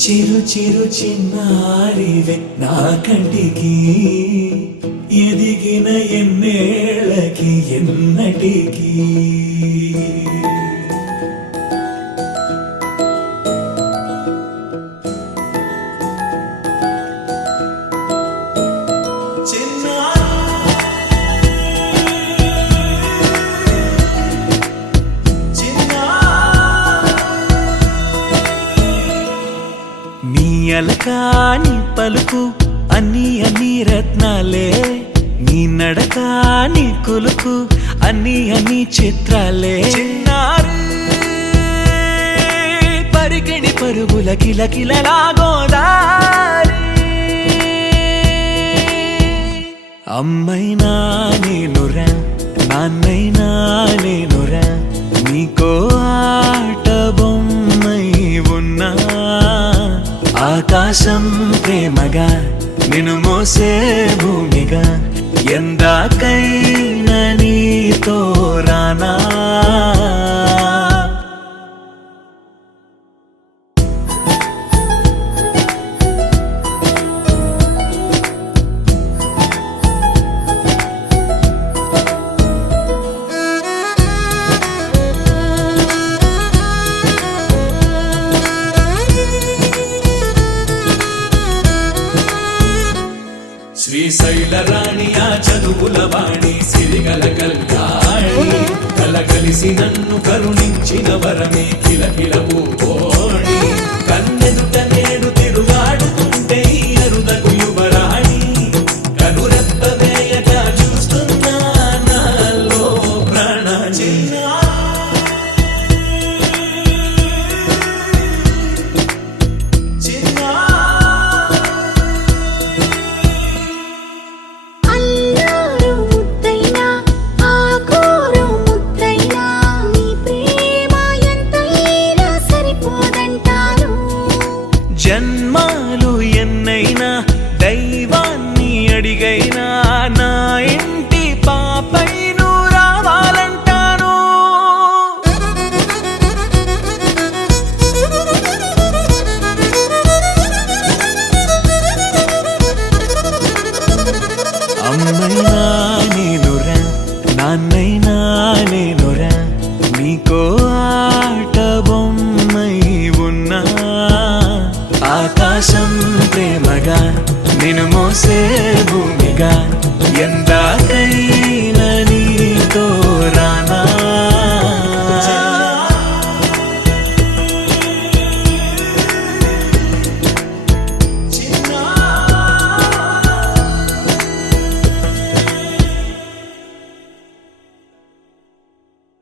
చిరు చిరు చిన్నారివే నా కంటికి ఎదిగిన ఎన్నేళ్ళకి ఎన్నటికి అలకాని పలుకు అన్ని అన్ని రత్నాలే నీ నడకాని కులుకు అన్ని అన్ని చిత్రాలే చిన్నారు పరికిణి పరుగుల కిలకిలలాగోదారి అమ్మైనా నేనురా నాన్నైనా నేనురా నీకో ఆట బొమ్మై ఉన్నా ఆకాశం ప్రేమగా నిన్ను మోసే భూమిగా ఎందాకైనా నీతో రానా శ్రీశైల రాణి ఆ చదువుల వాణి సిరిగల కల్యాణి కలగలిసి నన్ను కరుణించిన వరమే కిలకిల పూకోణి కన్నెదుట నేడు తిరుగాడుతుంటే అరుదకు యువరాణి కనురెప్ప వేయక చూస్తున్నా నాలో ప్రాణ జన్మాలు ఎన్నైనా దైవాన్ని అడిగైనా నా ఇంటి పాపై నువ్వు రావాలంటాను అమ్మైనా నేనురా నాన్నైనా నేనురా నీకో ఆట బొమ్మై ఉన్నా ఆకాశం ప్రేమగా నిన్ను మోసే భూమిగా